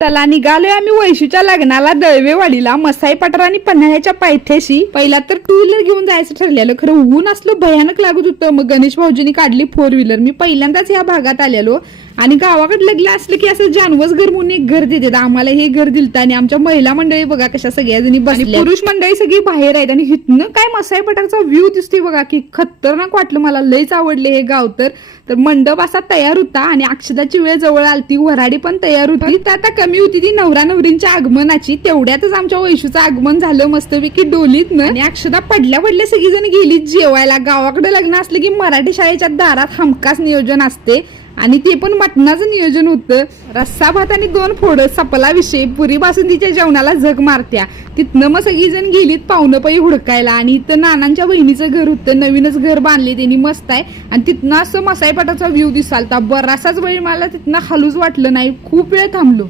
चला निघालोय आम्ही वैशूच्या लग्नाला दळवेवाडीला मसाई पठार आणि पन्हाळ्याच्या पायथ्याशी. पहिला तर 2 व्हीलर घेऊन जायचं ठरलेलं, खरं ऊन असलं भयानक लागत होतं. मग गणेश भाऊजींनी काढली 4 व्हीलर. मी पहिल्यांदाच या भागात आलेलो आणि गावाकडे लग्न असलं की असं जानवस घर म्हणून एक घर देतात आम्हाला. हे घर दिलतं आणि आमच्या महिला मंडळी बघा कशा सगळ्याजणी बसल्या, पुरुष मंडळी सगळी बाहेर आहेत. आणि इथनं काय मसाई पठारचा व्ह्यू दिसतोय बघा की खतरनाक वाटलं. मला लयच आवडले हे गाव. तर मंडप असा तयार होता आणि अक्षदाची वेळ जवळ आलती. वराडी पण तयार होती. तर आता कमी होती ती नवरा नवरींच्या आगमनाची. तेवढ्यातच आमच्या वैशूचं आगमन झालं मस्तपैकी डोलीतनं. आणि अक्षदा पडल्या सगळी जण गेली जेवायला. गावाकडे लग्न असलं की मराठी शाळेच्या दारात हमखास नियोजन असते आणि ते पण मटणाचं नियोजन होतं. रस्सा भात आणि 2 फोडं सपला विषय. पुरी बासुंदीच्या जेवणाला झग मारत्या. तिथनं मग सगळी जण गेलीत पाहुणं पै हुडकायला. आणि इथं नानांच्या बहिणीचं घर होतं, नवीनच घर बांधले त्यांनी, मस्त आहे. आणि तिथनं असं मसाई पठारचा व्ह्यू दिसालता. बराचसाच वेळ मला तिथनं हलूच वाटलं नाही, खूप वेळ थांबलो.